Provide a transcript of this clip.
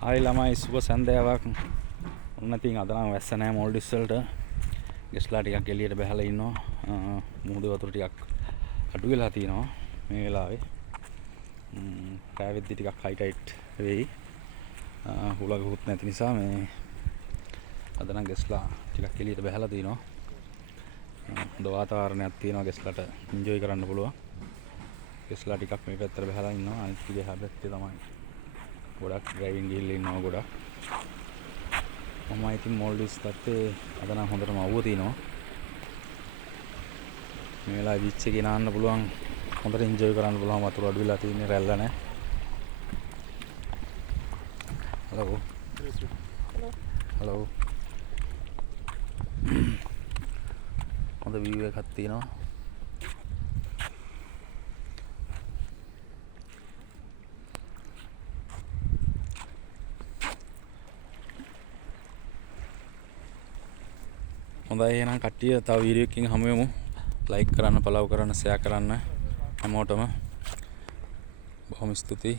ආයි ළමයි සුබ සන්ධ්‍යාවක්. ඔන්න ඉතින් අද නම් වැස්ස නැහැ මෝල්ඩිස් වලට. ගෙස්ලා ටිකක් එළියට බහලා ඉන්නවා. මුහුදේ වතුර ටිකක් අඩු වෙලා තියෙනවා මේ වෙලාවේ. රාවෙද්දි ටිකක් හයි ටයිට් වෙයි. හුලඟකුත් නැති නිසා මේ අද නම් ගෙස්ලා ටිකක් එළියට බහලා තිනවා. හොඳ වාතාවරණයක් තියෙනවා ගෙස්ලාට එන්ජොයි කරන්න පුළුවන්. ගෙස්ලා ටිකක් මේ පැත්තට බහලා ඉන්නවා. අනිත් ටිකේ හැබැත්තේ තමයි ගොඩක් ඩ්‍රයිවිං ගිහිල්ලා ඉන්නවා ගොඩක්. මම ඉතින් මෝල්ඩිව්ස් පැත්තේ අද නම් හොඳටම අවුව තිනවා. මේ වෙලාවේ බීච් එකේ නාන්න පුළුවන්. හොඳට එන්ජොයි කරන්න පුළුවන්. වතුර අඩු වෙලා තියෙන්නේ රැල්ල නැහැ. හලෝ. හලෝ. හොඳ view එකක් තියෙනවා. හොඳයි එහෙනම් කට්ටිය තව වීඩියෝ එකකින් හමු වෙමු. ලයික් කරන්න, ෆලෝ කරන්න, ෂෙයා කරන්න හැමෝටම බොහොම ස්තුතියි.